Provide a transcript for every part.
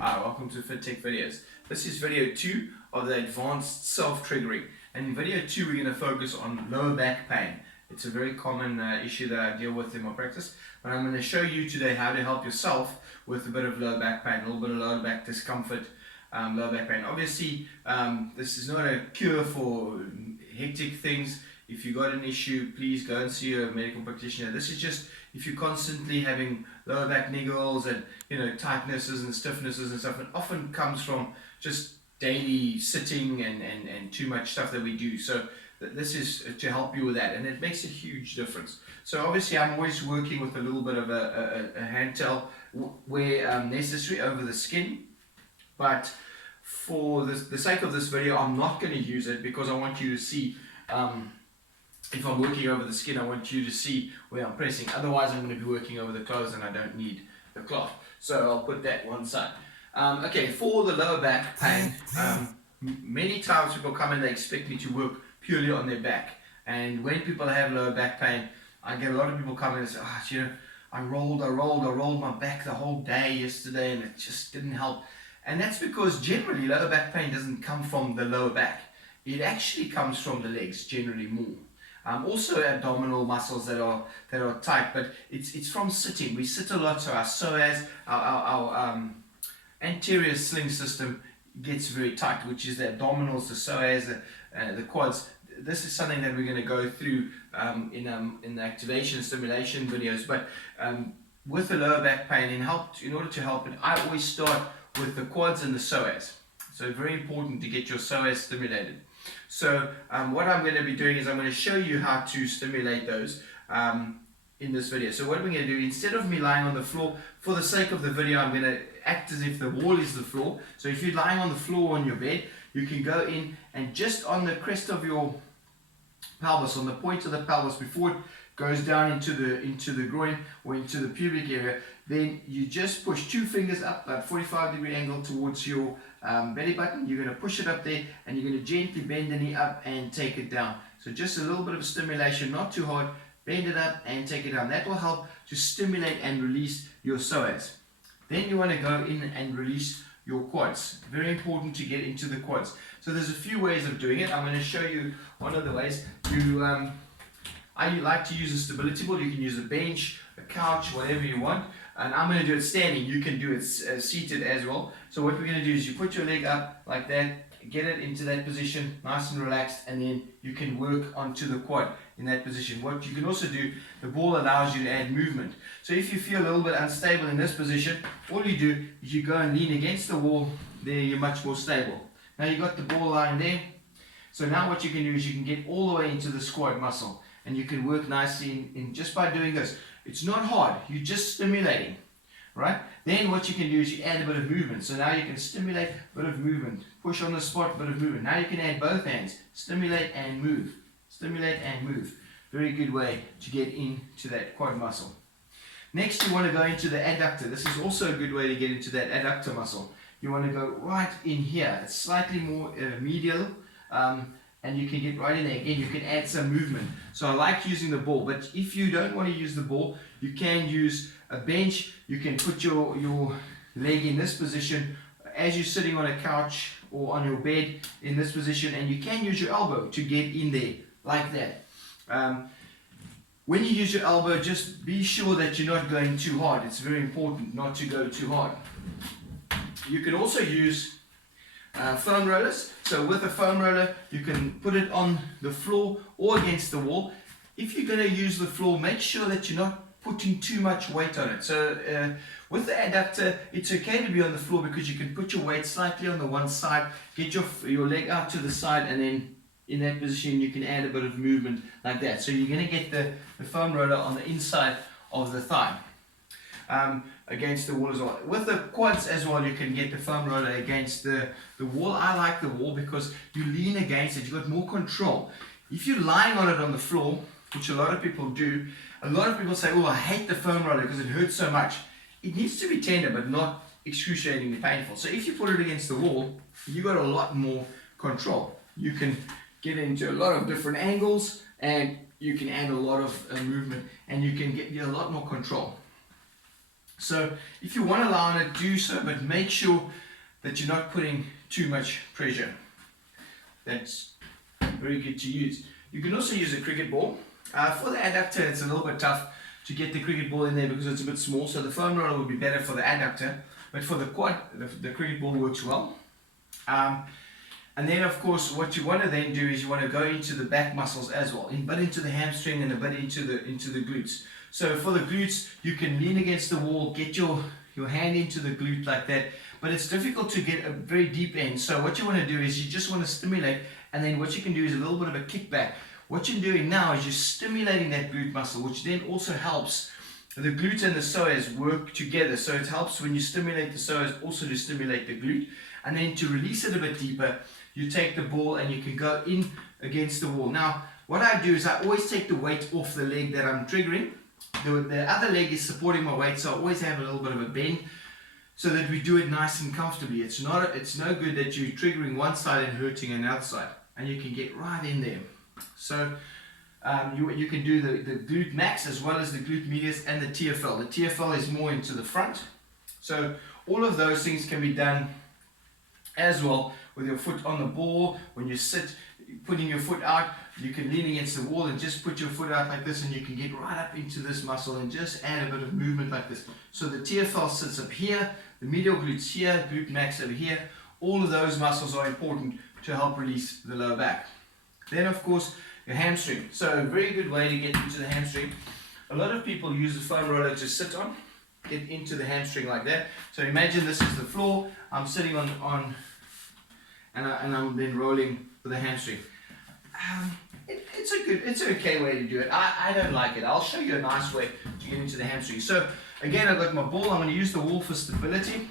Hi, welcome to FitTech Videos. This is video 2 of the advanced self-triggering. And in video 2 we're going to focus on lower back pain. It's a very common issue that I deal with in my practice. But I'm going to show you today how to help yourself with a bit of lower back pain, a little bit of lower back discomfort, lower back pain. Obviously, this is not a cure for hectic things. If you got an issue, please go and see a medical practitioner. This is just if you're constantly having lower back niggles and tightnesses and stiffnesses and stuff. It often comes from just daily sitting and too much stuff that we do. So this is to help you with that, and it makes a huge difference. So obviously I'm always working with a little bit of a hand towel where necessary over the skin, but for the sake of this video I'm not going to use it because I want you to see if I'm working over the skin. I want you to see where I'm pressing. Otherwise I'm going to be working over the clothes and I don't need the cloth. So I'll put that one side. Okay, for the lower back pain, many times people come and they expect me to work purely on their back. And when people have lower back pain, I get a lot of people come in and say, I rolled my back the whole day yesterday and it just didn't help. And that's because generally lower back pain doesn't come from the lower back. It actually comes from the legs generally more. Also abdominal muscles that are tight, but it's from sitting. We sit a lot, so our psoas, our anterior sling system gets very tight, which is the abdominals, the psoas, the quads. This is something that we're going to go through in the activation stimulation videos. But with the lower back pain, in order to help it, I always start with the quads and the psoas. So very important to get your psoas stimulated. So what I'm going to be doing is I'm going to show you how to stimulate those in this video. So what we're going to do, instead of me lying on the floor, for the sake of the video, I'm going to act as if the wall is the floor. So if you're lying on the floor on your bed, you can go in and just on the crest of your pelvis, on the point of the pelvis, before it goes down into the groin or into the pubic area, then you just push 2 fingers up at 45-degree angle towards your belly button. You're going to push it up there and you're going to gently bend the knee up and take it down. So just a little bit of stimulation, not too hard. Bend it up and take it down. That will help to stimulate and release your psoas. Then you want to go in and release your quads. Very important to get into the quads. So there's a few ways of doing it. I'm going to show you one of the ways. I like to use a stability ball. You can use a bench, a couch, whatever you want. And I'm going to do it standing. You can do it seated as well. So what we're going to do is you put your leg up like that, get it into that position, nice and relaxed, and then you can work onto the quad in that position. What you can also do, the ball allows you to add movement. So if you feel a little bit unstable in this position, all you do is you go and lean against the wall. There you're much more stable. Now you've got the ball lying there. So now what you can do is you can get all the way into the squat muscle, and you can work nicely in just by doing this. It's not hard, you're just stimulating, right? Then what you can do is you add a bit of movement. So now you can stimulate, a bit of movement, push on the spot, bit of movement. Now you can add both hands, stimulate and move, stimulate and move. Very good way to get into that quad muscle. Next you want to go into the adductor. This is also a good way to get into that adductor muscle. You want to go right in here. It's slightly more medial. And you can get right in there. Again, you can add some movement. So I like using the ball, but if you don't want to use the ball, you can use a bench. You can put your leg in this position as you're sitting on a couch or on your bed in this position, and you can use your elbow to get in there like that. When you use your elbow, just be sure that you're not going too hard. It's very important not to go too hard. You can also use foam rollers. So with a foam roller, you can put it on the floor or against the wall. If you're going to use the floor, make sure that you're not putting too much weight on it. So with the adductor, it's okay to be on the floor because you can put your weight slightly on the one side, get your leg out to the side, and then in that position you can add a bit of movement like that. So you're going to get the foam roller on the inside of the thigh. Against the wall as well. With the quads as well, you can get the foam roller against the wall. I like the wall because you lean against it, you've got more control. If you're lying on it on the floor, which a lot of people do, a lot of people say, oh, I hate the foam roller because it hurts so much. It needs to be tender but not excruciatingly painful. So if you put it against the wall, you've got a lot more control. You can get into a lot of different angles and you can add a lot of movement and you can get a lot more control. So if you want to lie on it, do so, but make sure that you're not putting too much pressure. That's very good to use. You can also use a cricket ball. For the adductor, it's a little bit tough to get the cricket ball in there because it's a bit small, so the foam roller would be better for the adductor, but for the quad, the cricket ball works well. And then of course what you want to then do is you want to go into the back muscles as well, a bit into the hamstring and a bit into the glutes. So for the glutes, you can lean against the wall, get your hand into the glute like that, but it's difficult to get a very deep end. So what you want to do is you just want to stimulate, and then what you can do is a little bit of a kickback. What you're doing now is you're stimulating that glute muscle, which then also helps the glute and the psoas work together. So it helps when you stimulate the psoas also to stimulate the glute. And then to release it a bit deeper, you take the ball and you can go in against the wall. Now, what I do is I always take the weight off the leg that I'm triggering. The other leg is supporting my weight, so I always have a little bit of a bend so that we do it nice and comfortably. It's no good that you're triggering one side and hurting another side, and you can get right in there. So you can do the glute max as well as the glute medius and the TFL. The TFL is more into the front. So all of those things can be done as well with your foot on the ball. When you sit, putting your foot out, you can lean against the wall and just put your foot out like this, and you can get right up into this muscle and just add a bit of movement like this. So the TFL sits up here, the medial glutes here, glute max over here. All of those muscles are important to help release the lower back. Then of course your hamstring. So a very good way to get into the hamstring. A lot of people use the foam roller to sit on, get into the hamstring like that. So imagine this is the floor, I'm sitting on and I'm then rolling with the hamstring. It's an okay way to do it. I don't like it. I'll show you a nice way to get into the hamstring. So again, I've got my ball. I'm going to use the wall for stability.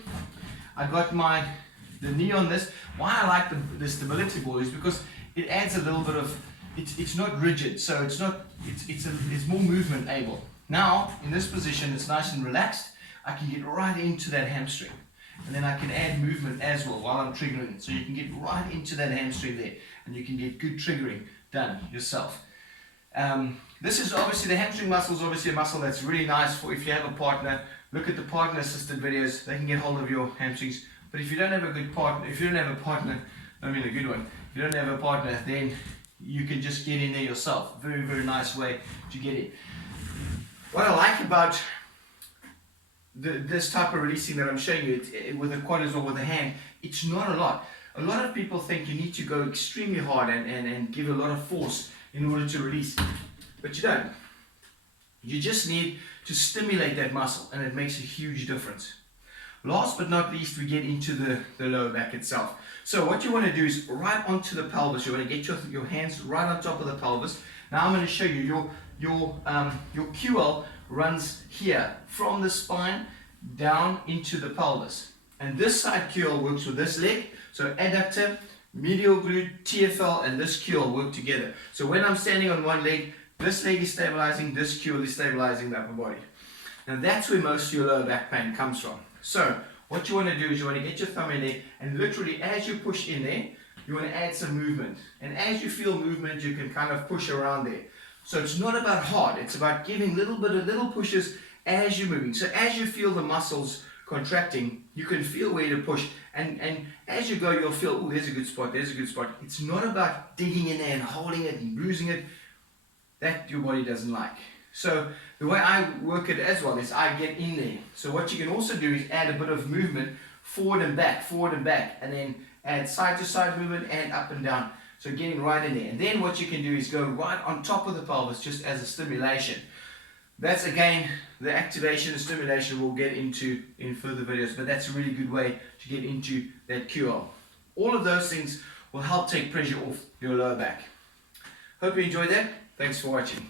I've got the knee on this. Why I like the stability ball is because it adds a little bit of, it's not rigid, so it's more movement able. Now in this position, it's nice and relaxed. I can get right into that hamstring, and then I can add movement as well while I'm triggering it. So you can get right into that hamstring there, and you can get good triggering done yourself. This is obviously, the hamstring muscle is obviously a muscle that's really nice for if you have a partner. Look at the partner assisted videos, they can get hold of your hamstrings. But if you don't have a good partner, I mean a good one, if you don't have a partner, then you can just get in there yourself. Very, very nice way to get in. What I like about this type of releasing that I'm showing you, with the quads or with the hand, it's not a lot. A lot of people think you need to go extremely hard and give a lot of force in order to release, but you don't. You just need to stimulate that muscle, and it makes a huge difference. Last but not least, we get into the lower back itself. So what you want to do is right onto the pelvis. You want to get your hands right on top of the pelvis. Now I'm going to show you your QL runs here from the spine down into the pelvis, and this side QL works with this leg. So adductor, medial glute, TFL, and this QL work together. So when I'm standing on one leg, this leg is stabilizing, this QL is stabilizing the upper body. Now that's where most of your lower back pain comes from. So what you want to do is you want to get your thumb in there, and literally as you push in there, you want to add some movement. And as you feel movement, you can kind of push around there. So it's not about hard, it's about giving little pushes as you're moving. So as you feel the muscles contracting, you can feel where to push, and as you go, you'll feel, oh, there's a good spot, there's a good spot. It's not about digging in there and holding it and bruising it. That your body doesn't like. So the way I work it as well is I get in there. So what you can also do is add a bit of movement forward and back, and then add side to side movement and up and down. So getting right in there. And then what you can do is go right on top of the pelvis just as a stimulation. That's again, the activation and stimulation we'll get into in further videos, but that's a really good way to get into that QL. All of those things will help take pressure off your lower back. Hope you enjoyed that. Thanks for watching.